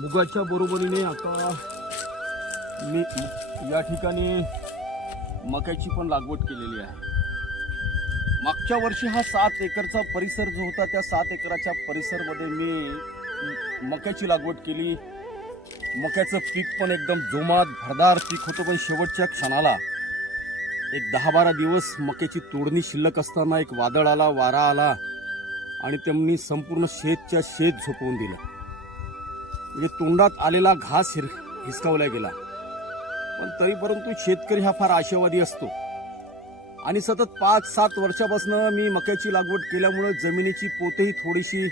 मुगाच्या बरोबरीने आता मी या ठिकाणी मक्याची पण लागवड केलेली आहे. मागच्या वर्षी हा सात एकरचा परिसर जो होता त्या सात एकराच्या परिसरमध्ये मी मक्याची लागवड केली. मक्याचं पीक पण एकदम जोमात भरदार पीक होतं पण शेवटच्या क्षणाला एक दहा बारा दिवस मक्याची तोडणी शिल्लक असताना एक वादळ आला वारा आला आणि त्यांनी संपूर्ण शेतच्या शेत झोपवून दिलं. म्हणजे तोंडात आलेला घास हिर हिसकावला गेला. पण तरी परंतु शेतकरी हा फार आशावादी असतो. आणि सतत पाच सात वर्षापासून मी मक्याची लागवड केल्यामुळं जमिनीची पोतही थोडीशी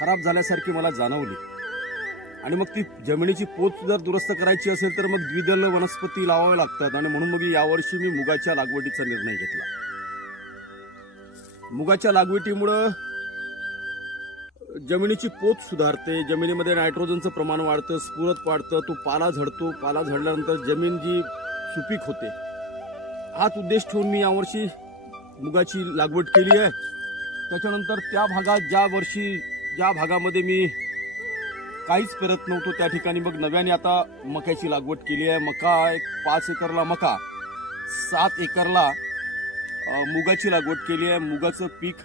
खराब झाल्यासारखी मला जाणवली. आणि मग ती जमिनीची पोत जर दुरुस्त करायची असेल तर मग द्विदल वनस्पती लावाव्या लागतात आणि म्हणून मग यावर्षी मी मुगाच्या लागवडीचा निर्णय घेतला. मुगाच्या लागवडीमुळं जमिनीची पोत सुधारते जमिनीमध्ये नायट्रोजनचं प्रमाण वाढतं स्फुरत वाढतं तो पाला झडतो. पाला झडल्यानंतर जमीन जी सुपीक होते. हाच उद्देश ठेवून मी यावर्षी मुगाची लागवड केली आहे. त्याच्यानंतर त्या भागात ज्या वर्षी ज्या भागामध्ये मी काहीच पेरत नव्हतो त्या ठिकाणी मग नव्याने आता मक्याची लागवड केली आहे. मका एक पाच एकरला मका सात एकरला मुगाची लागवड केली आहे. मुगाचं पीक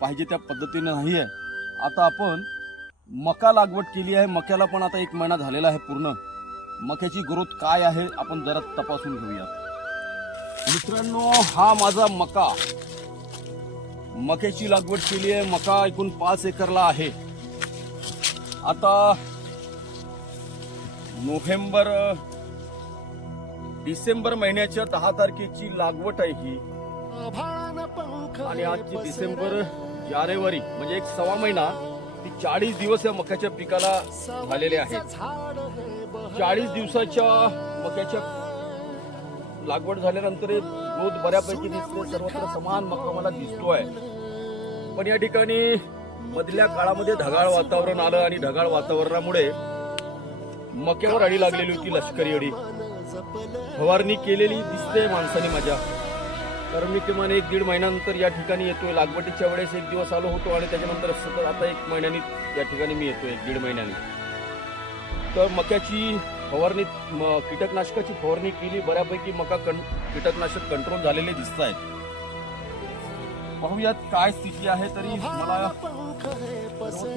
पाहिजे त्या पद्धतीनं नाही आहे आता आपण मका लागवड केली आहे. मक्याला पण आता एक महिना झालेला आहे पूर्ण. मक्याची ग्रोथ काय आहे आपण जरा तपासून घेऊयात. मित्रांनो हा माझा मका. मक्याची लागवड केली आहे. मका एकूण पाच एकरला आहे. आता नोव्हेंबर डिसेंबर महिन्याच्या दहा तारखेची लागवड आहे ही. आणि आजची डिसेंबर जानेवारी म्हणजे एक सवा महिना ती चाळीस दिवस या मक्याच्या पिकाला झालेले आहेत. चाळीस दिवसाच्या मक्याच्या लागवड झाल्यानंतर ग्रोथ बऱ्यापैकी दिसते सर्वत्र समान मका मला दिसतोय. पण या ठिकाणी मधल्या काळामध्ये ढगाळ वातावरण आलं आणि ढगाळ वातावरणामुळे मक्यावर अडी लागलेली होती लष्करी अडी फवारणी केलेली दिसते माणसाने माझ्या. कारण मी किमान एक दीड महिन्यानंतर या ठिकाणी येतोय. लागवडीच्या वेळेस एक दिवस आलो होतो आणि त्याच्यानंतर सतत आता एक महिन्यानी या ठिकाणी मी येतोय एक दीड महिन्यानी. तर मक्याची फवारणी म- कीटकनाशकाची फवारणी केली. बऱ्यापैकी मका कं कीटकनाशक कंट्रोल झालेले दिसत आहेत. पाहूयात काय स्थिती आहे तरी मला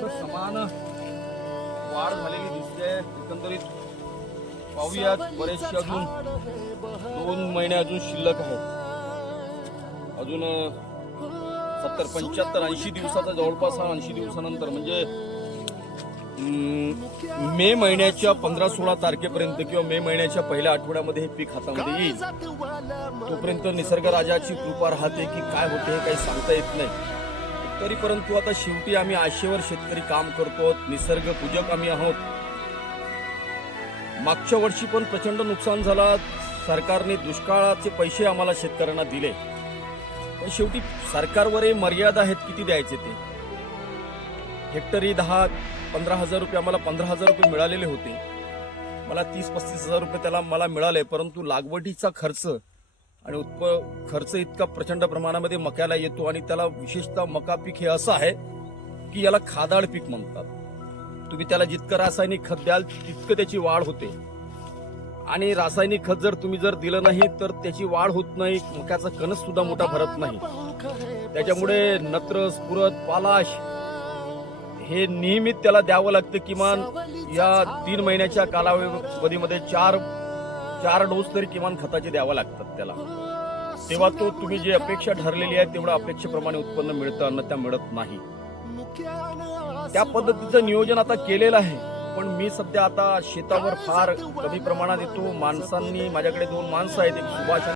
समान वाढ झालेली दिसते. एकंदरीत पाहूयात बरेचसे अजून दोन महिने अजून शिल्लक आहेत. अजून सत्तर पंच्याहत्तर ऐंशी दिवसाचा जवळपास हा ऐंशी दिवसानंतर म्हणजे मे महिन्याच्या पंधरा सोळा तारखेपर्यंत किंवा मे महिन्याच्या पहिल्या आठवड्यामध्ये हे पीक हातामध्ये येईल. तोपर्यंत निसर्गराजाची कृपा राहते की काय होते हे काही सांगता येत नाही. तरी परंतु आता शेवटी आम्ही आशेवर शेतकरी काम करतो निसर्ग पूजक आम्ही आहोत. मागच्या वर्षी पण प्रचंड नुकसान झाला. सरकारने दुष्काळाचे पैसे आम्हाला शेतकऱ्यांना दिले. शेवटी सरकारवरही मर्यादा आहेत किती द्यायचे ते? हेक्टरी दहा पंधरा हजार रुपये आम्हाला पंधरा हजार रुपये मिळालेले होते. मला तीस पस्तीस हजार रुपये त्याला मला मिळाले परंतु लागवडीचा खर्च आणि उत्प खर्च इतका प्रचंड प्रमाणामध्ये मक्याला येतो आणि त्याला विशेषतः मका पीक हे असं आहे की याला खादाड पीक म्हणतात. तुम्ही त्याला जितकं रासायनिक खत द्याल तितकं त्याची वाढ होते. आणि रासायनिक खत जर तुम्ही जर दिलं नाही तर त्याची वाढ होत नाही. मक्याचा कणस सुद्धा मोठा भरत नाही. त्याच्यामुळे नत्र स्फुरत पालाश हे नियमित त्याला द्यावं लागतं किमान या तीन महिन्याच्या कालावधीमध्ये चार चार डोस तरी किमान खताचे द्यावं लागतात त्याला. तेव्हा तो तुम्ही जी अपेक्षा ठरलेली आहे तेवढं अपेक्षेप्रमाणे उत्पन्न मिळतं अन्न त्या मिळत नाही. त्या पद्धतीचं नियोजन आता केलेलं आहे. पण मी सध्या आता शेतावर फार कमी प्रमाणात येतो. माणसांनी माझ्याकडे दोन माणसं आहेत. एक सुभाष